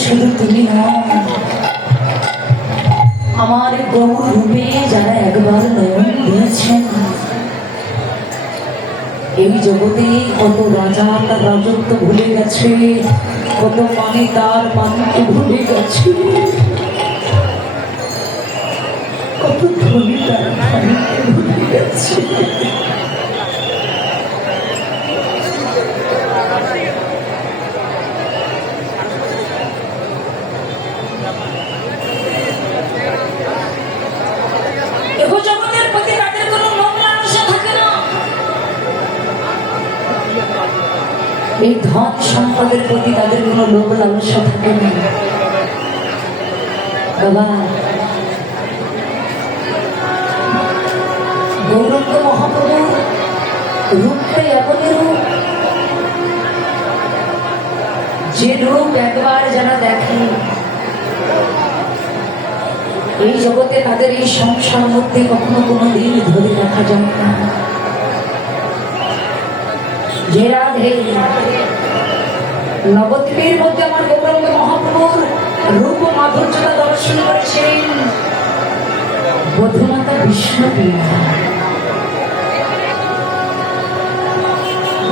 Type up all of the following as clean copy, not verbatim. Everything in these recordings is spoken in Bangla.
শুধু তুমি নও, আমার গৌর রূপে যারা একবার নয়ন দিয়েছেন, এই জগতে কত রাজা তার রাজত্ব ভুলে গেছে, কত মানে তার মানকে ভুলে গেছে, কত ধনী তার ধনীকে ভুলে গেছে। এই ধন সম্পদের প্রতি তাদের কোনো লোভ লালসা থাকে না। বাবা, গৌরাঙ্গ মহাপ্রভু রূপটাই এমনই রূপ, যে রূপ একবার যারা দেখে এই জগতে তাদের এই সংসার মধ্যে কখনো কোনো দিন ধরে রাখা যায় না। যে রাধে নবদ্বীপের মধ্যে আমার গৌরাঙ্গ মহাপ্রভুর রূপ ও মাধুর্যতা দর্শন করেছেন বধূমাতা বিষ্ণুপ্রিয়া।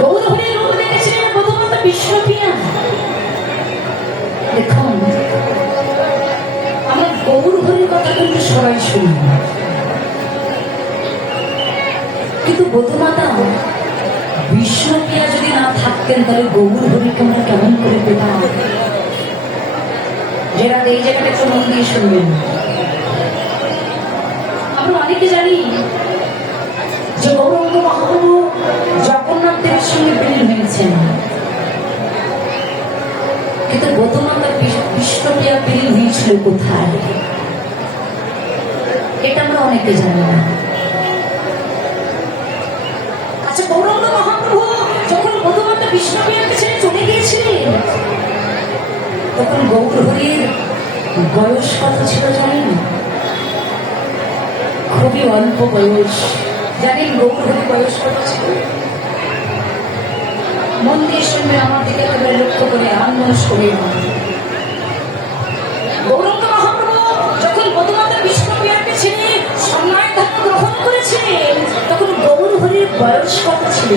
গৌর হরির রূপ দেখেছিলেন বধূমাতা বিষ্ণুপ্রিয়া। দেখুন, আমার গৌর হরির কথা কিন্তু সবাই শুনি, কিন্তু বধূমাতা বিষ্ণুপ্রিয়া যদি না থাকতেন তাহলে গৌর হরিকে আমরা কেমন করে পেতাম? যারা এই জায়গাটা একটু মন দিয়ে শুনবেন। আমরা অনেকে জানি যে গৌরাঙ্গ মহাপ্রভু জগন্নাথ দেবের সঙ্গে বিলীন হয়েছেন, কিন্তু বধূমাতা বিষ্ণুপ্রিয়া বিলীন হয়েছিল কোথায়? এটা আমরা অনেকে জানি না। আচ্ছা, গৌরাঙ্গ মহাপ্রভু যখন বধূমাতা বিষ্ণুপ্রিয়াকে ছেড়ে চলে গিয়েছিলেন, তখন গৌর হরির বয়স কত ছিল জানেন? খুবই অল্প বয়স। জানেন গৌর হরির বয়স কত ছিল? মন দিয়ে শুনবে, আমার দিকে একেবারে লক্ষ্য করে আনমনস্ক করে। গৌরাঙ্গ মহাপ্রভু যখন বধূমাতা বিষ্ণুপ্রিয়াকে ছেড়ে সন্ন্যাস ধর্ম গ্রহণ করেছিলেন, তখন গৌর হরির বয়স কত ছিল?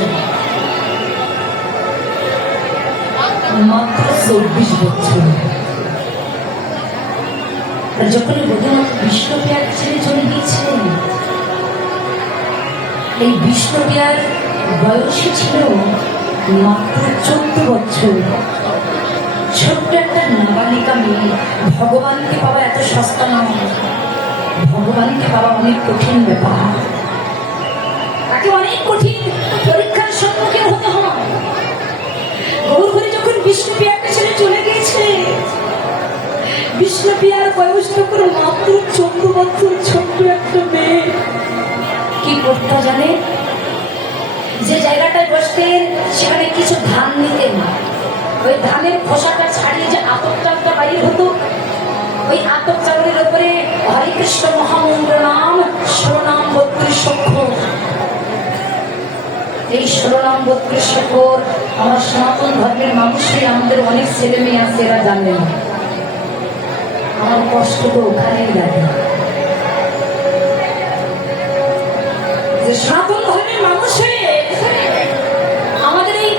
মাত্র 24 বছর। আর যখন বধূমাতা বিষ্ণুপ্রিয়াকে ছেড়ে চলে গিয়েছিলেন, এই বিষ্ণুপ্রিয়ার বয়সই ছিল মাত্র 14 বছর। ছোট্ট একটা নাবালিকা মেয়ে। ভগবানকে পাওয়া এত সস্তা নয়, ভগবানকে পাওয়া অনেক কঠিন ব্যাপার। তাকে অনেক কঠিন পরীক্ষার সম্মুখীন হতে হয়। গৌর হরি যখন বিষ্ণুপ্রিয়াকে ছেড়ে চলে গিয়েছে, বিষ্ণুপ্রিয়ার বয়স তখন মাত্র 14 বছর। ছোট্ট একটা মেয়ে কি করতে জানে? যে জায়গাটায় বসতেন সেখানে কিছু ধান নিতেন, ওই ধানের খোসাটা ছাড়িয়ে যে আতপ চালটা বাইর হতো, ওই আতপ চালের উপরে হরে কৃষ্ণ মহামন্ত্র নাম 16 নাম 32 অক্ষর। এই 16 নাম 32 অক্ষর আমার সনাতন ধর্মের মানুষই, আমাদের অনেক ছেলে মেয়ে আছে, এরা জানেন। আমার কষ্ট তো ওখানেই লাগে যে সনাতন ধর্মের মানুষে আমাদের এই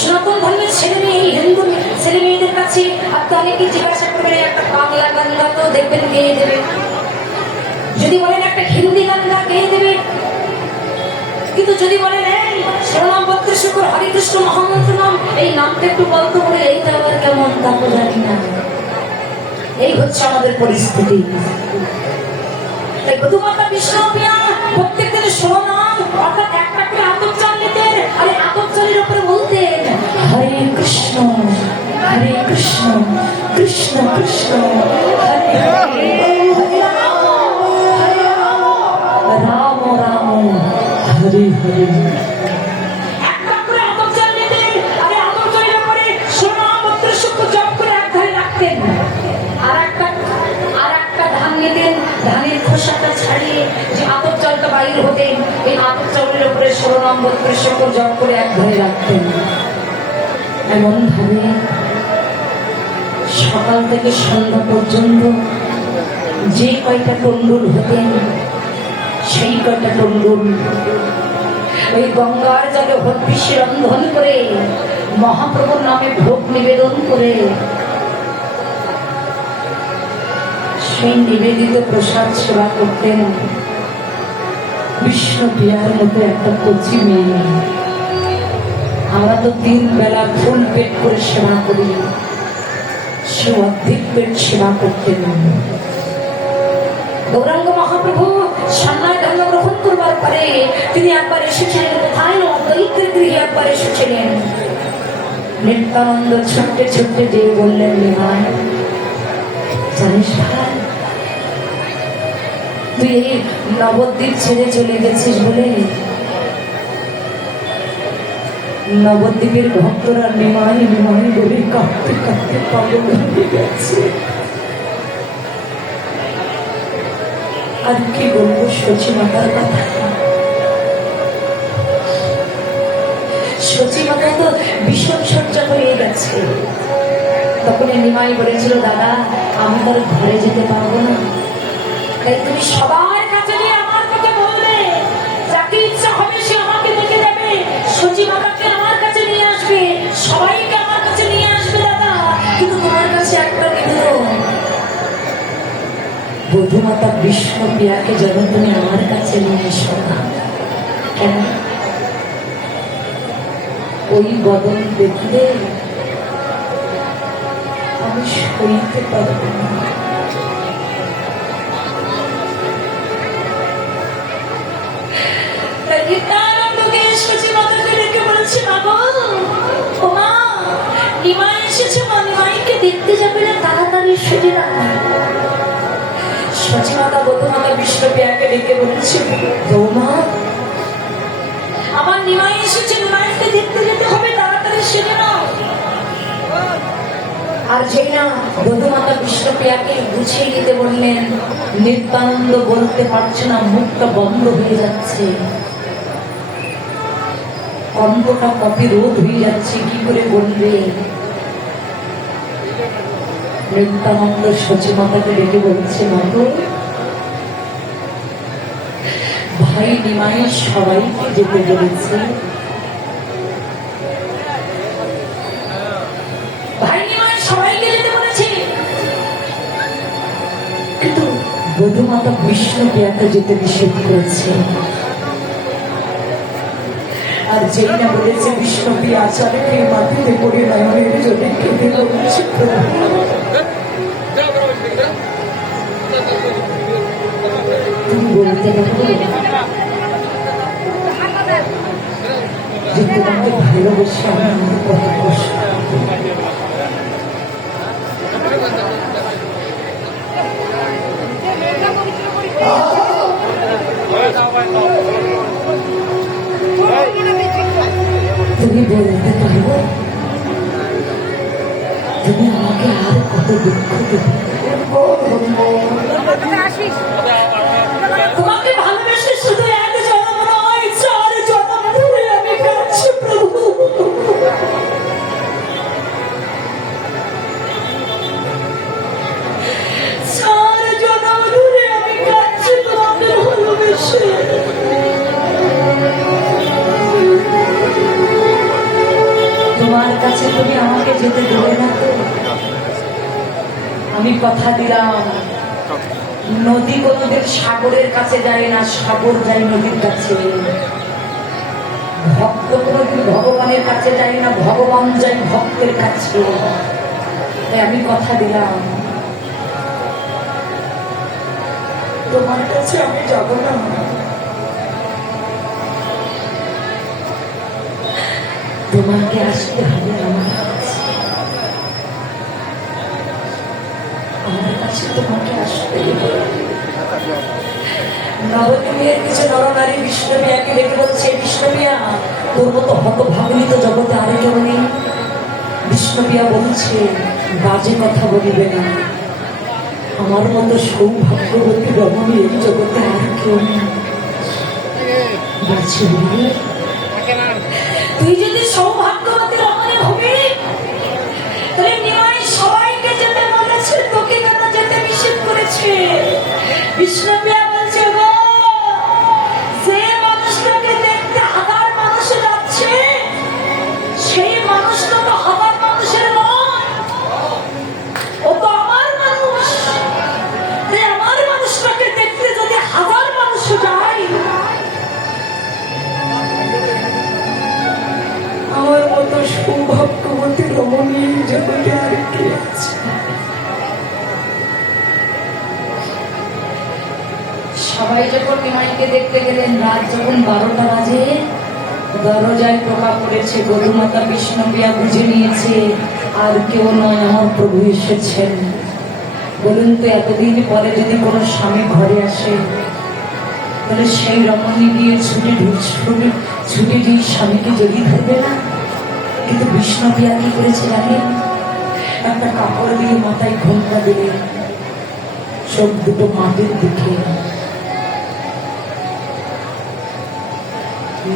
সনাতন ধর্মের ছেলে মেয়ে, হিন্দু ছেলে মেয়েদের কাছে আপনি অনেকে জিজ্ঞাসা করবেন একটা বাংলা গান তো দেখবেন গেয়ে দেবে, যদি বলেন একটা হিন্দি গান গেয়ে দেবে, কিন্তু যদি বলেন এই 16 নাম 32 অক্ষর হরে কৃষ্ণ মহামন্ত্র নাম, এই নামটা একটু বলতে বলে এইটা আবার কেমন তা তো জানি না। এই হচ্ছে আমাদের পরিস্থিতি। তাই বধূমাতা বিষ্ণুপ্রিয়া প্রত্যেক দিন 16 নাম অর্থাৎ একটা করে আতপ চাল নিতেন, আর এই আতপ চালের উপরে বলতেন হরে কৃষ্ণ কৃষ্ণ কৃষ্ণ হরে হরে, রাম রাম হরে হরে। একটা করে আতপ চাল নিতেন, আর এই আতপ চালের উপরে 16 নাম 32 অক্ষর জপ করে এক ধারে রাখতেন। আর একটা ধান নিতেন, ধানের খোসাটা ছাড়িয়ে যে আতপ চালটা বাইর হতেন, এই আতপ চালের উপরে 16 নাম 32 অক্ষর জপ করে এক ধারে রাখতেন। এমন ভাবে সকাল থেকে সন্ধ্যা পর্যন্ত যে কয়টা টন্ডুল হতেন সেই কয়টা টন্ডুল ওই গঙ্গার জলে হটপিসে রন্ধন করে মহাপ্রভুর নামে ভোগ নিবেদন করে সেই নিবেদিত প্রসাদ সেবা করতেন বিষ্ণুপ্রিয়ার মতো একটা কচি মেয়ে। আমরা তো 3 বেলা ফুল পেট করে সেবা করি, সে অর্ধেক পেট সেবা করতেন। গৌরাঙ্গ মহাপ্রভু সন্ন্যায় ধর্ম গ্রহণ করবার পরে তিনি একবার এসেছিলেন কোথায় না অদ্বৈতের গৃহে একবার এসেছিলেন। নিত্যানন্দ ছোট্টে ছোট্টে দিয়ে বললেন, নিমাই জানিস ভাই তুই এই নবদ্বীপ ছেড়ে চলে গেছিস বলে নবদ্বীপের ভক্তরা নিমাই নিমাই বলে কাঁদতে কাঁদতে পাগল হয়ে গেছে। আর কি বলবো শচী মাতার কথা, শচী মাতা তো ভীষণ সজ্জা হয়ে গেছে। তখন নিমাই বলেছিল, দাদা আমি তোর ঘরে যেতে পারবো না, তাই তুমি সবার কাছে গিয়ে আমার কথা বলবে, যাকে ইচ্ছা হবে সে আমাকে দেখে যাবে, শচী মাতাকে আমার কাছে নিয়ে আসবে, সবাইকে আমার কাছে নিয়ে আসবে দাদা, কিন্তু তোমার কাছে একটা নিবেদন, বধূমাতা বিষ্ণুপ্রিয়াকে যেন তুমি আমার কাছে নিয়ে এসো না। কেন? ওই বদন দেখলে আমি সইতে পারব না। দেখতে যাবে না, তাড়াতাড়ি সেজে না। সচিমাতা বধূমাতা বিষ্ণুপ্রিয়াকে ডেকে বলেছে, বৌমা আমার নিমাই এসেছে, নিমাইকে দেখতে যেতে হবে, তাড়াতাড়ি সেজে নাও। আর যেই না বধূমাতা বিষ্ণুপ্রিয়াকে গুছিয়ে নিতে বললেন, নিত্যানন্দ বলতে পারছে না, মুখটা বন্ধ হয়ে যাচ্ছে, কণ্ঠটা কপি রোধ হয়ে যাচ্ছে, কি করে বলবে। নিত্যানন্দ সচিমাতাকে ডেকে বলছে, মাগো ভাই নিমাই সবাইকে যেতে বলেছে, ভাই নিমাই সবাইকে যেতে বলেছে, কিন্তু বধূমাতা বিষ্ণুপ্রিয়াকে যেতে নিষেধ করেছে। আর যেই না বলেছে বিষ্ণুপ্রিয়া আচার্যকে মাটিতে পড়ে নয়নের জলে কেঁদে বলছে, তুমি বলতে পারো যে তোমাকে ভালোবেসে আমি আমার কত কষ্ট। তুমি বলতে পারো তুমি আমাকে আর কত দুঃখ দেবে। তোমাকে ভালোবেসে শুধু 1 জন্ম নয়, 4 জন্ম ধরে আমি কাঁদছি প্রভু। 4 জন্ম ধরে আমি কাঁদছি তোমাকে ভালোবেসে। তোমার কাছে তুমি আমাকে যেতে দেবে না তো? আমি কথা দিলাম, নদী কোনোদিন সাগরের কাছে যায় না, সাগর যায় নদীর কাছে। ভক্ত কোনোদিন ভগবানের কাছে যায় না, ভগবান যায় ভক্তের কাছে। তাই আমি কথা দিলাম, তোমার কাছে আমি যাব না, তোমাকে আসতে হবে আমার কাছে, আমার কাছে তোমাকে আসতে হবে। নবদ্বীপের কিছু নরনারী বিষ্ণুপ্রিয়াকে ডেকে বলছে, বিষ্ণুপ্রিয়া তোর মতো হতভাগিনী তো জগতে আর কেউ নেই। বিষ্ণুপ্রিয়া বলছে, বাজে কথা বলিবে না, আমার মতো সৌভাগ্যবতী রমণী এই জগতে আর কেউ নেই। তুই যদি সৌভাগ্যবতী রমণী হবি তাহলে নিমাই সবাইকে যেতে সৌভাগ্যবতী রমণী জগতে আর কে আছে? সবাই যখন নিমাইকে দেখতে গেলেন, রাত যখন 12টা বাজে, দরজায় টোকা পড়েছে, গরুমাতা বিষ্ণুপ্রিয়া বুঝে নিয়েছে আর কেউ নয়, আমার প্রভু এসেছেন। বলুন তো, এতদিন পরে যদি কোনো স্বামী ঘরে আসে, তাহলে সেই রমণী গিয়ে ছুটে গিয়ে স্বামীকে জড়িয়ে ধরবে না? কিন্তু বিষ্ণুপ্রিয়া কি করেছে জানেন? একটা কাপড় দিয়ে মাথায় ঘোমটা দিলে, চোখ দুটো মাটির দিকে,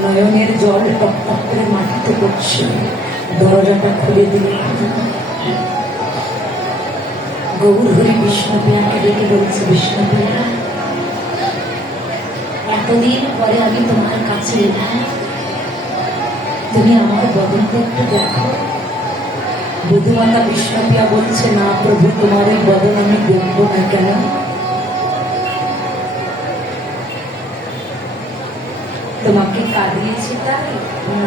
নয়নের জল টপ টপ করে মাটিতে পড়ছে। দরজাটা খুলে দিলে, গৌর হরি বিষ্ণুপ্রিয়াকে ডেকে বলছে, বিষ্ণুপ্রিয়া, এতদিন পরে আমি তোমার কাছে এলাম, তুমি আমার বদনটা একটু দেখো। বধূমাতা বিষ্ণুপ্রিয়া বলছে, না প্রভু, তোমার এই বদন আমি দেখবো না। কেন? তোমাকে কাঁদিয়েছি তাই না?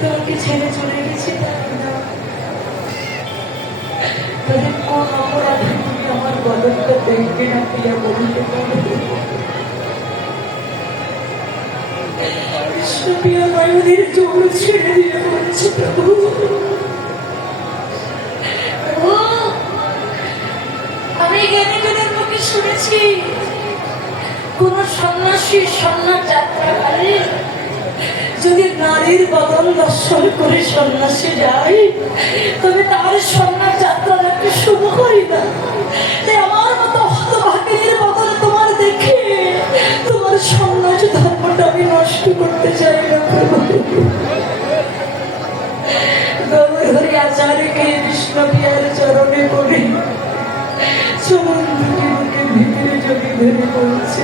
তোমাকে ছেড়ে চলে গেছি তাই না? তাহলে কোন অপরাধে তুমি আমার বদনটা দেখবে না? প্রিয়া বলতে পারো? বিষ্ণুপ্রিয়া নয়নের জল ছেড়ে দিয়ে বলছে, প্রভু, আমি জ্ঞানীজনের মুখে শুনেছি, কোন সন্ন্যাসী সন্ন্যাস যাত্রাকালে যদি নারীর বদন দর্শন করে সন্ন্যাসী যায়, তবে তার সন্ন্যাস যাত্রা নাকি শুভ করি না। তাই আমার মতো হতভাগিনীর বদন তোমার দেখে তোমার সন্ন্যাস ধর্মটা আমি নষ্ট করতে চাই না। গৌর হরি আচার্যকে বিষ্ণুপ্রিয়ার চরণে পড়ে চমন দুটি বুকে ভিতরে জড়িয়ে ধরে বলছে,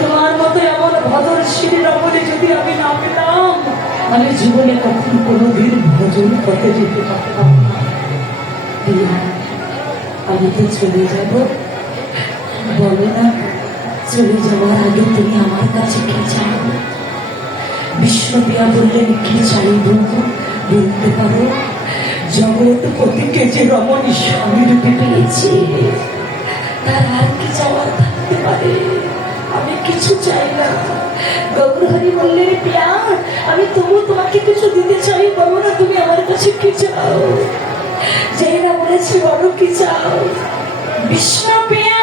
তোমার মতো এমন ভজনশীল রমণী যদি আমি না পেতাম, আমি জীবনে কখন কোনোদিন ভজন পথে যেতে পারতাম না। আমি তো চলে যাব, বলো না, চলে যাওয়ার আগে তুমি আমার কাছে কি চাও? বিষ্ণুপ্রিয়া বললেন, কি চাইব বলতে পারো? জগৎপতিকে যে রমণী স্বামী রূপে পেয়েছি, তার আর কি চাওয়ার থাকতে পারে? আমি কিছু চাই না। গৌর হরি বললেন, প্রিয়া, আমি তবু তোমাকে কিছু দিতে চাই, বলো না তুমি আমার কাছে কি চাও? যেই না বলেছি, বলো কি চাও? বিষ্ণুপ্রিয়া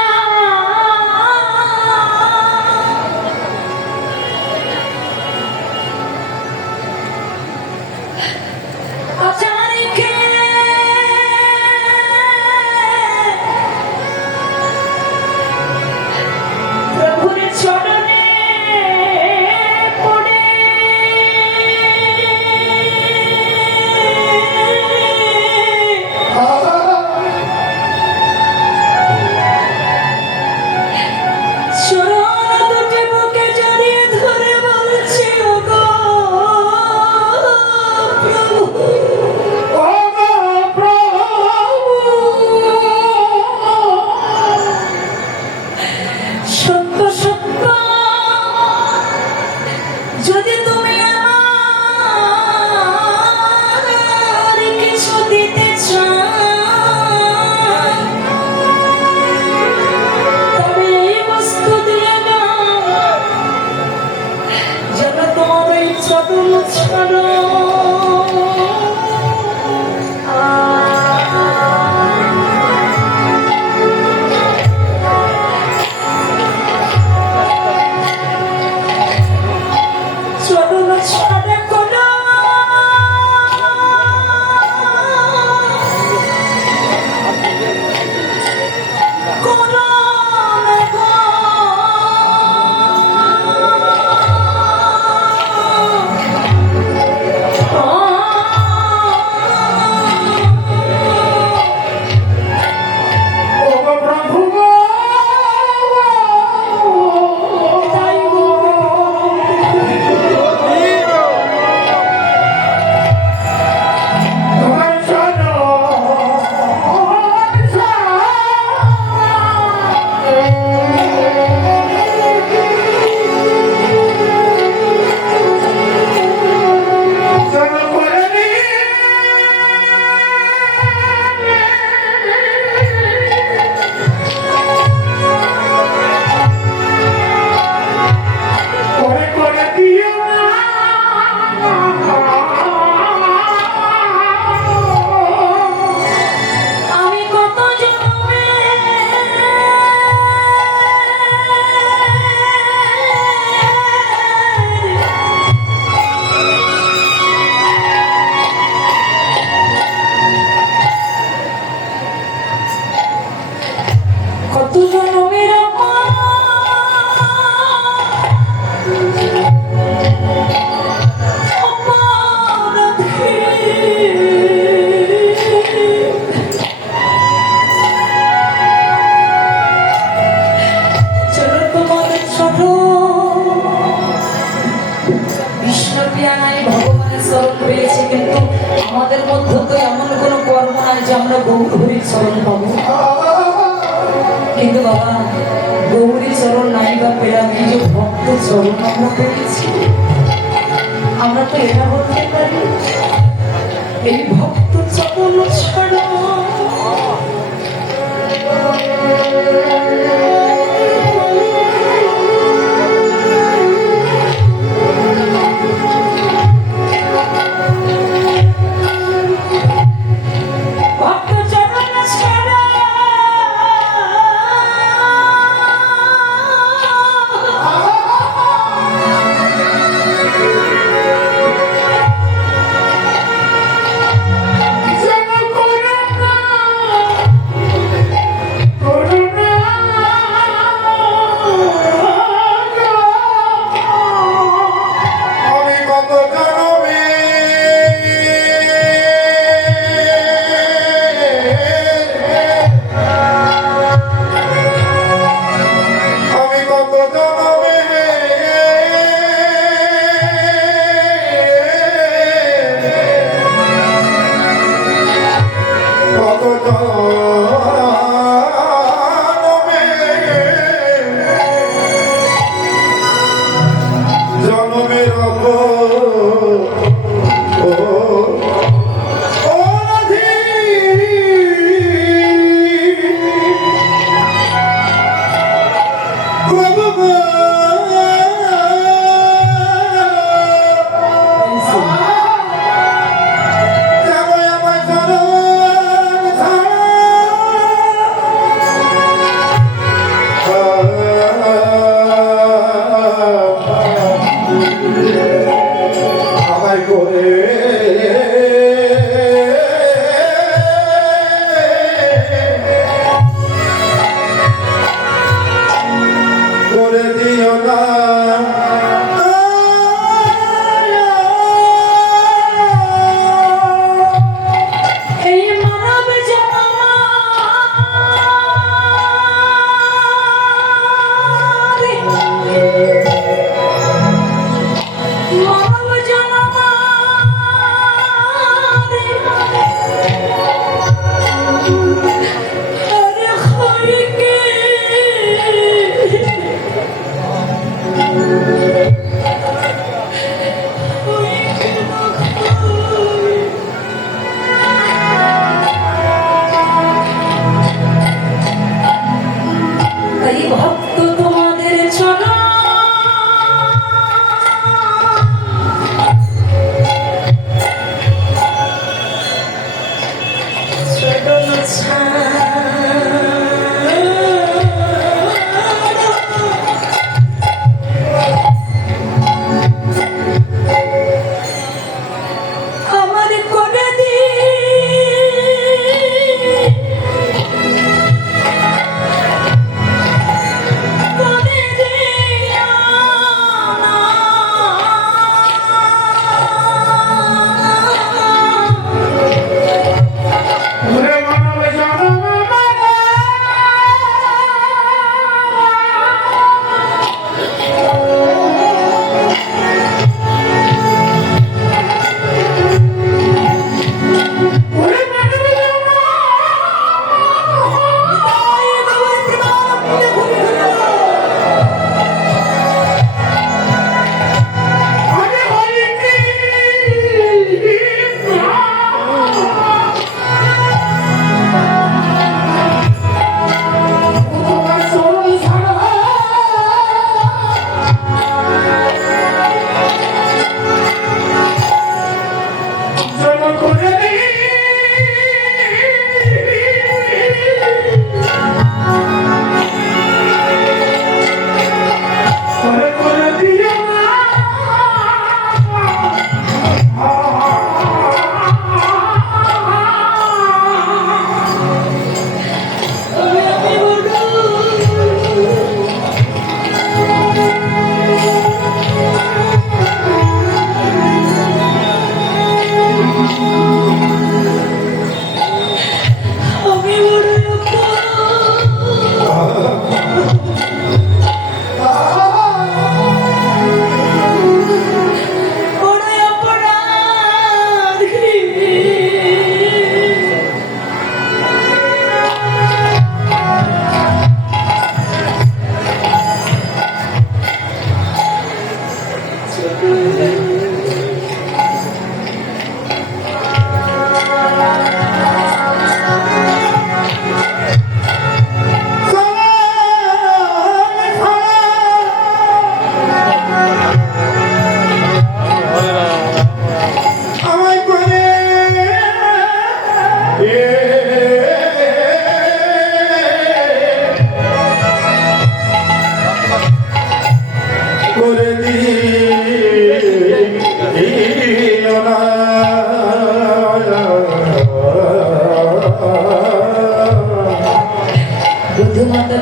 গৌরীর চরণ পাবো, কিন্তু বাবা গৌরী চরণ নাই বা পেলাম, এই যে ভক্ত চরণ আমরা পেয়েছি, আমরা তো এটা বলতে পারি এই ভক্ত চরণ ছাড়া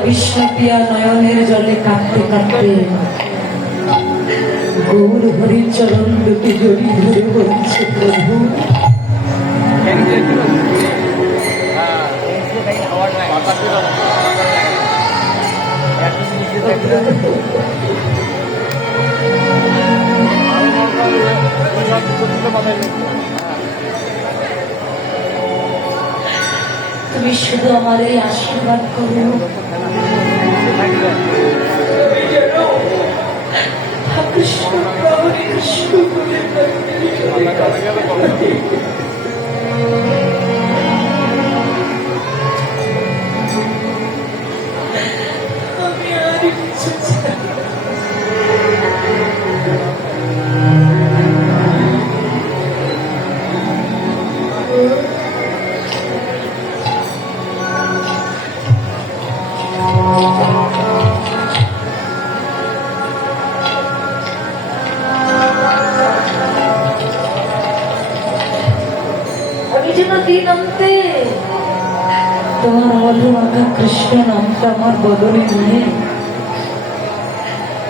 বিষ্ণুপ্রিয়া নয়নের জলে কাঁদতে কাঁদতে গৌর হরির চরণ দুটি জড়ি ধরে বলছে, প্রভু তুমি শুধু আমার এই আশীর্বাদ করো, কৃষ্ণ কৃষ্ণ আমি আর কিছু চাই না। দিনন্তে তোমার মধুমাখা কৃষ্ণ নামটা আমার বদলে নিয়ে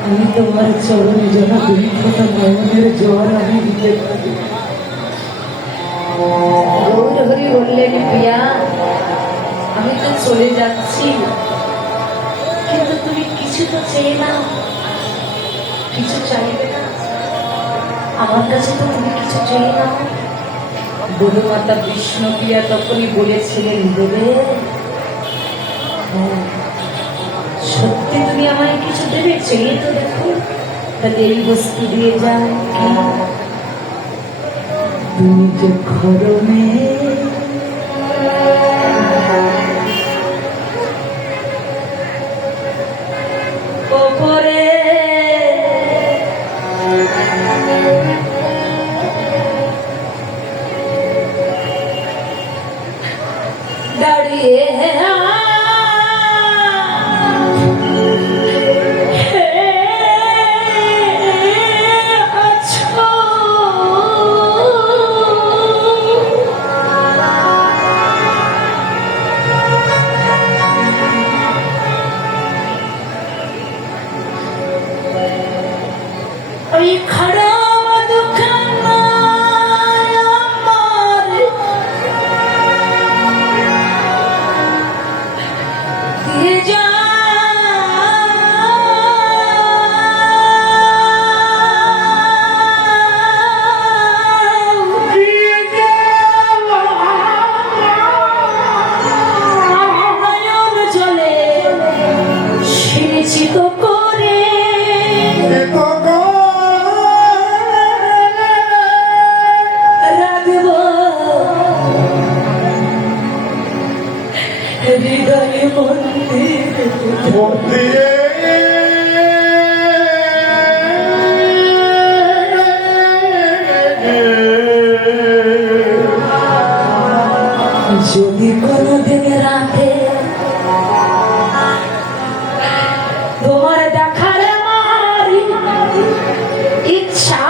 আমি তোমার চরণে যেন দুই ফোঁটা নয়নের জল আমি দিতে পারি। গৌর হরি বললেন, প্রিয়া আমি তো চলে যাচ্ছি, কিন্তু তুমি কিছু তো চেয়ে নাও, কিছু চাইবে না আমার কাছে, তো তুমি কিছু চেয়ে নাও। গুরুমাতা বিষ্ণুপ্রিয়া তখনই বলেছিলেন, দেবে সত্যি তুমি আমায় কিছু দেবে, চেয়ে তো দেখো, তাহলে এই বস্তু দিয়ে যায়। তুমি যে খরমে ওপরে দাঁড়িয়ে ওই খড়া হৃদয় মন্দিরে যদি কোনোদিন রাতে তোমার দেখার আমার ইচ্ছা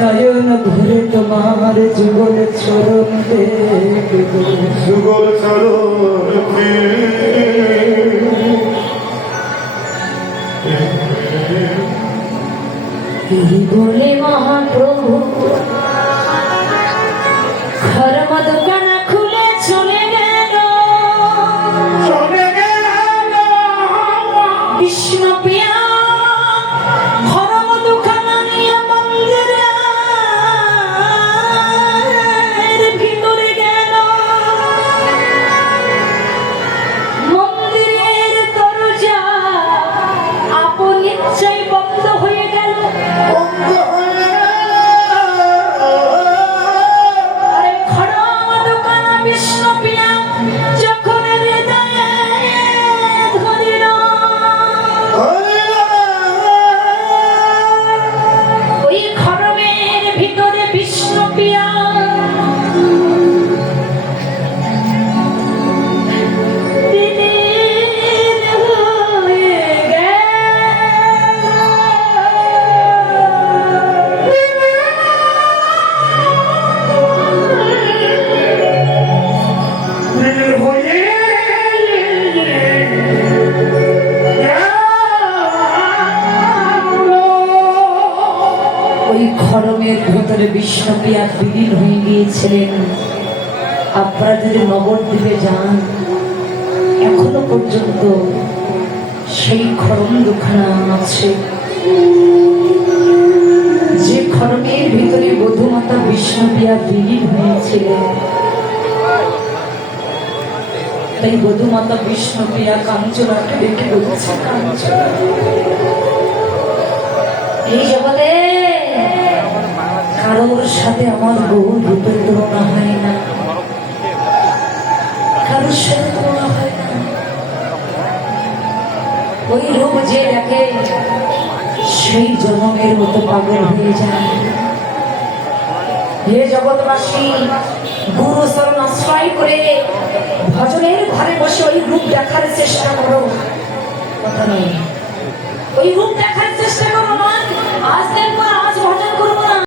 নয়ন ভরে তোমার যুগল চরণ যুগল চরণ বলে মহাপ্রভু আরে খড়ম দোকানা বিষ্ণু প্রিয়া যখন হৃদয়ে ধরিল ওই খড়মের ভিতরে বিষ্ণু প্রিয়া খড়মের ভিতরে বিষ্ণুপ্রিয়া বিলীন হয়ে গিয়েছিলেন। আপনারা যদি নবদ্বীপে যান এখনো পর্যন্ত সেই খড়ম দুখানা আছে, যে খড়মের ভিতরে বধূমাতা বিষ্ণুপ্রিয়া বিলীন হয়েছিলেন। তাই বধূমাতা বিষ্ণুপ্রিয়া কাঞ্চনাকে দেখে বলছে, কাঞ্চনা এই জগতে কারোর সাথে আমার বহু রূপের তুলনা হয় না, কারোর সাথে তুলনা হয় না। ওই রূপ যে দেখে সেই জনমের মতো পাগল হয়ে যায়। হে জগৎবাসী, গুরু শরণ আশ্রয় করে ভজনের ঘরে বসে ওই রূপ দেখার চেষ্টা করো, কথা নয়, ওই রূপ দেখার চেষ্টা করো।